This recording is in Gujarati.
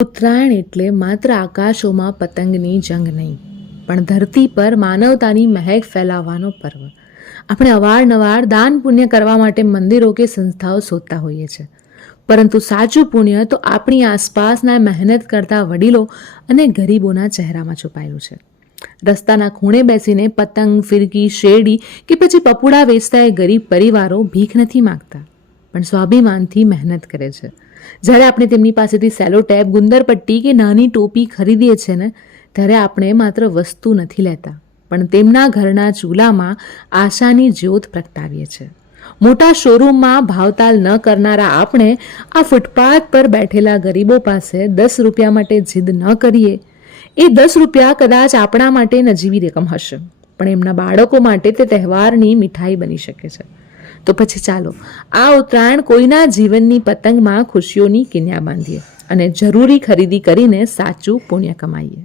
ઉત્તરાયણ એટલે માત્ર આકાશોમાં પતંગની જંગ નહીં, પણ ધરતી પર માનવતાની મહેક ફેલાવવાનો પર્વ. આપણે અવારનવાર દાન પુણ્ય કરવા માટે મંદિરો કે સંસ્થાઓ શોધતા હોઈએ છીએ, પરંતુ સાચું પુણ્ય તો આપણી આસપાસના મહેનત કરતા વડીલો અને ગરીબોના ચહેરામાં છુપાયેલું છે. રસ્તાના ખૂણે બેસીને પતંગ, ફિરકી, શેરડી કે પછી પપુડા વેચતા એ ગરીબ પરિવારો ભીખ નથી માંગતા, પણ સ્વાભિમાનથી મહેનત કરે છે. જ્યારે આપણે તેમની પાસેથી સેલો ટેપ, ગુંદર પટ્ટી કે નાની ટોપી ખરીદીએ છીએ ને, ત્યારે આપણે માત્ર વસ્તુ નથી લેતા, પણ તેમના ઘરના ચૂલામાં આશાની જ્યોત પ્રગટાવીએ છીએ. મોટા શોરૂમમાં ભાવતાલ ન કરનારા આપણે આ ફૂટપાથ પર બેઠેલા ગરીબો પાસે 10 રૂપિયા માટે જીદ ન કરીએ. એ 10 રૂપિયા કદાચ આપણા માટે નજીવી રકમ હશે, પણ એમના બાળકો માટે તે તહેવારની મીઠાઈ બની શકે છે. તો પછી ચાલો આ ઉત્તરાયણ કોઈના જીવનની પતંગમાં ખુશીઓની કિન્યા બાંધીએ અને જરૂરી ખરીદી કરીને સાચું પુણ્ય કમાઈએ.